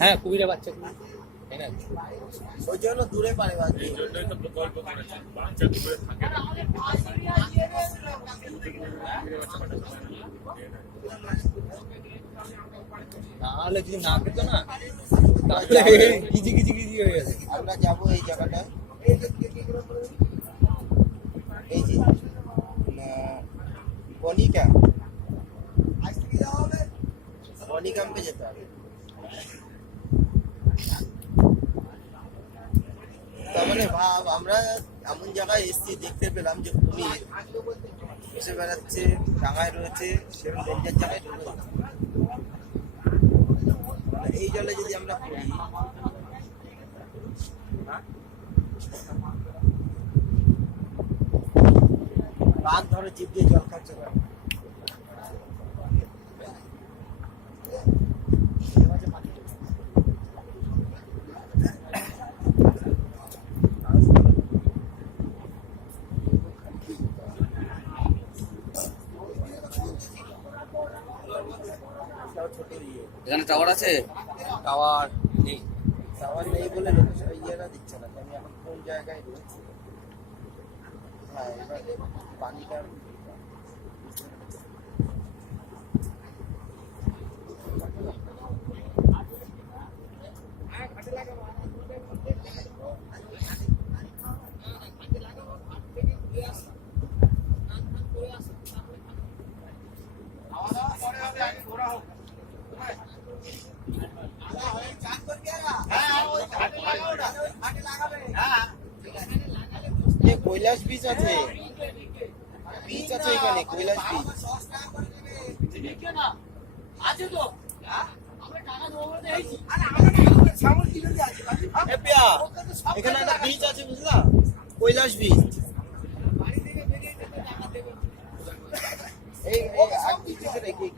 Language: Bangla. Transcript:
হ্যাঁ কুমিরের বাচ্চা ওই জন্য দূরে পারে এই জন্যই তো প্রকল্প করেছে বাচ্চা দূরে থাকে না নাহলে যদি না পেত না তাহলে গিজি গিজি গিজি হয়ে গেছে। আমরা যাবো এই জায়গাটায়, এই যে বনি ক্যাম্প, বনি ক্যাম্পে যেতে হবে। তার মানে ভাব আমরা এমন জায়গায় এসছি, দেখতে পেলাম যে কুমির এসে বেড়াচ্ছে, ডাঙায় রয়েছে, সেরকম ডেঞ্জার জায়গায় ঢুকে যাচ্ছে। এই জলে যদি আমরা পড়ি, বাঘ ধরে জিভ দিয়ে জল খাচ্ছে। এখানে টাওয়ার আছে? টাওয়ার নেই। টাওয়ার নেই বলে লোকেশন ইয়েরা দিচ্ছে না, আমি এখন কোন জায়গায় রয়েছি। হ্যাঁ, এবার পানিটা কৈলাস বীজ আছে, বীজ আছে এখানে, কৈলাস বীজ। এখানে একটা বীজ আছে বুঝলা, কৈলাস বীজ। এই রেখে